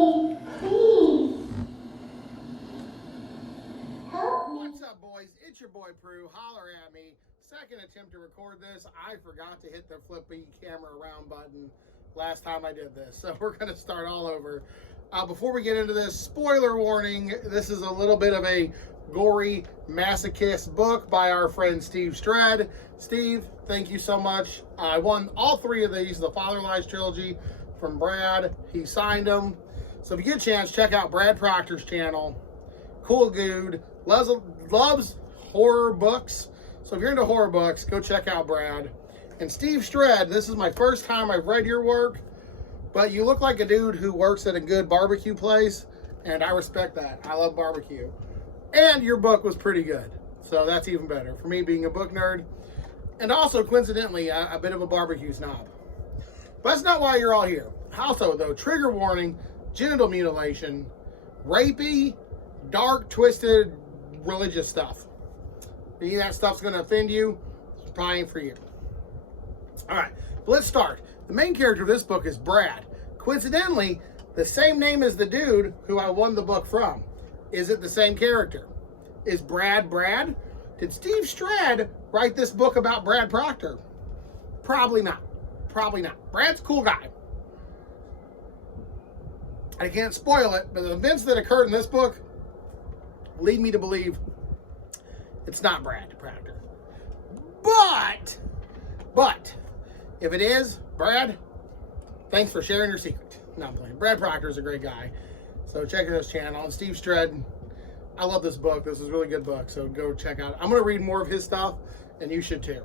Mommy, please. Help me. What's up, boys? It's your boy Prue. Holler at me. Second attempt to record this. I forgot to hit the flippy camera around button last time I did this. So we're going to start all over. Before we get into this, spoiler warning, this is a little bit of a gory masochist book by our friend Steve Strad. Steve, thank you so much. I won all three of these, the Father Lies trilogy from Brad. He signed them. So if you get a chance, check out Brad Proctor's channel. Cool dude. Loves horror books. So if you're into horror books, go check out Brad. And Steve Strad, this is my first time I've read your work, but you look like a dude who works at a good barbecue place, and I respect that. I love barbecue. And your book was pretty good. So that's even better for me being a book nerd. And also, coincidentally, a bit of a barbecue snob. But that's not why you're all here. Also, though, trigger warning, genital mutilation, rapey, dark, twisted, religious stuff. Any of that stuff's going to offend you, it's probably ain't for you. All right, let's start. The main character of this book is Brad. Coincidentally, the same name as the dude who I won the book from. Is it the same character? Is Brad Brad? Did Steve Strad write this book about Brad Proctor? Probably not. Probably not. Brad's a cool guy. I can't spoil it, but the events that occurred in this book lead me to believe it's not Brad Proctor. But, if it is, Brad, thanks for sharing your secret. No, I'm playing. Brad Proctor is a great guy. So check out his channel. And Steve Strad, I love this book. This is a really good book. So go check out. I'm going to read more of his stuff, and you should too.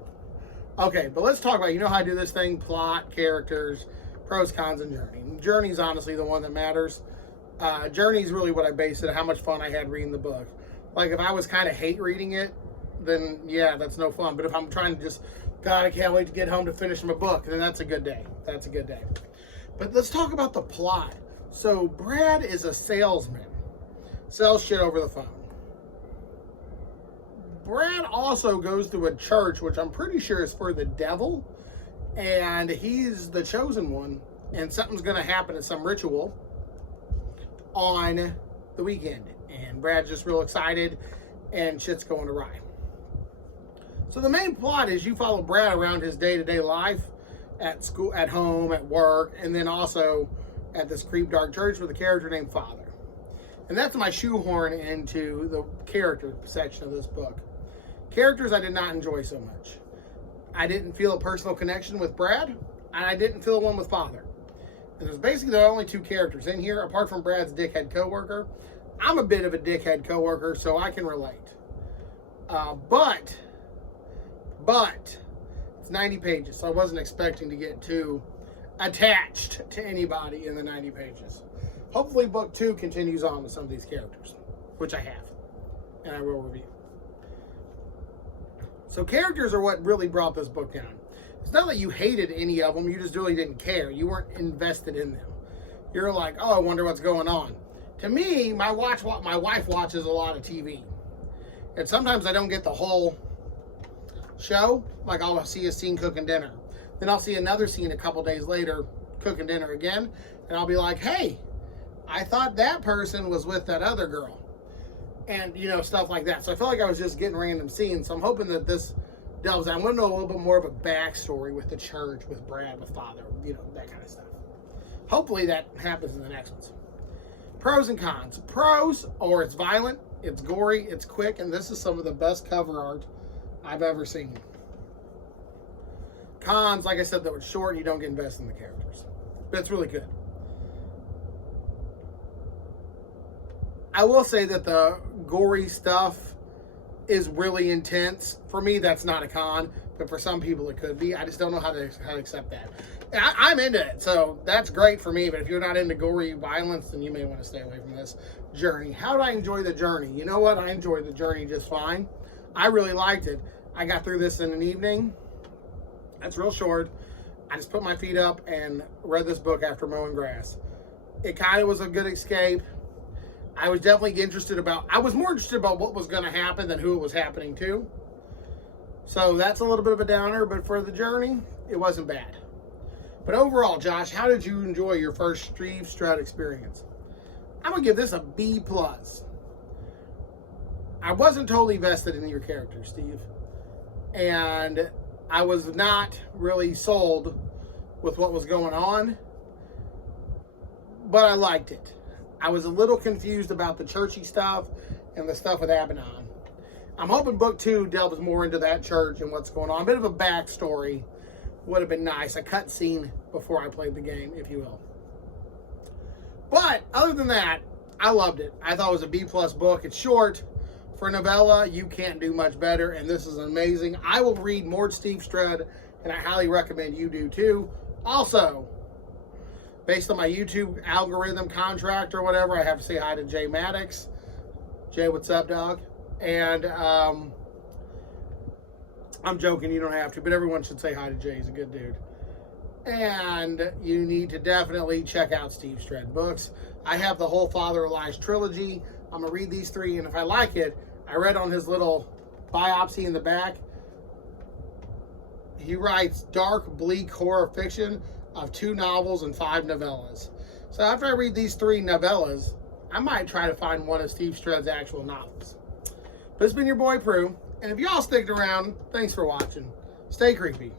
Okay, but let's talk about, you know how I do this thing? Plot, characters, pros, cons, and journey. Journey's honestly the one that matters. Journey's really what I base it, how much fun I had reading the book. Like, if I was kind of hate reading it, then yeah, that's no fun. But if I'm trying to just, God, I can't wait to get home to finish my book, then that's a good day. That's a good day. But let's talk about the plot. So Brad is a salesman. Sells shit over the phone. Brad also goes to a church, which I'm pretty sure is for the devil. And he's the chosen one. And something's going to happen at some ritual on the weekend. And Brad's just real excited. And shit's going awry. So the main plot is you follow Brad around his day-to-day life. At school, at home, at work. And then also at this creep dark church with a character named Father. And that's my shoehorn into the character section of this book. Characters I did not enjoy so much. I didn't feel a personal connection with Brad, and I didn't feel one with Father. And there's basically the only two characters in here, apart from Brad's dickhead coworker. I'm a bit of a dickhead coworker, so I can relate. But it's 90 pages, so I wasn't expecting to get too attached to anybody in the 90 pages. Hopefully book 2 continues on with some of these characters, which I have, and I will review. So characters are what really brought this book down. It's not that you hated any of them, you just really didn't care. You weren't invested in them. You're like, oh, I wonder what's going on. To me, my wife watches a lot of TV. And sometimes I don't get the whole show. Like, I'll see a scene cooking dinner. Then I'll see another scene a couple days later cooking dinner again. And I'll be like, hey, I thought that person was with that other girl. And, you know, stuff like that. So I felt like I was just getting random scenes. So I'm hoping that this delves. I want to know a little bit more of a backstory with the church, with Brad, with Father, you know, that kind of stuff. Hopefully that happens in the next ones. Pros and cons. Pros, or it's violent, it's gory, it's quick, and this is some of the best cover art I've ever seen. Cons, like I said, that was short, you don't get invested in the characters. But it's really good. I will say that the gory stuff is really intense. For me, that's not a con, but for some people it could be. I just don't know how to accept that. I'm into it, so that's great for me, but if you're not into gory violence, then you may want to stay away from this journey. How did I enjoy the journey? You know what? I enjoyed the journey just fine. I really liked it. I got through this in an evening. That's real short. I just put my feet up and read this book after mowing grass. It kind of was a good escape. I was definitely I was more interested about what was going to happen than who it was happening to. So that's a little bit of a downer, but for the journey, it wasn't bad. But overall, Josh, how did you enjoy your first Steve Strad experience? would give this a B+. I wasn't totally vested in your character, Steve. And I was not really sold with what was going on. But I liked it. I was a little confused about the churchy stuff and the stuff with Abaddon. I'm hoping book 2 delves more into that church and what's going on. A bit of a backstory would have been nice. A cutscene before I played the game, if you will. But other than that, I loved it. I thought it was a B+ book. It's short. For a novella, you can't do much better, and this is amazing. I will read more Steve Strad, and I highly recommend you do too. Also, based on my YouTube algorithm contract or whatever, I have to say hi to Jay Maddox. Jay, what's up, dog? And I'm joking, you don't have to, but everyone should say hi to Jay. He's a good dude. And you need to definitely check out Steve Strad books. I have the whole Father Elias trilogy. I'm going to read these 3, and if I like it, I read on his little biopsy in the back, he writes dark, bleak horror fiction of 2 novels and 5 novellas. So after I read these 3 novellas, I might try to find one of Steve Strad's actual novels. But it's been your boy Prue, and if y'all sticked around, thanks for watching. Stay creepy.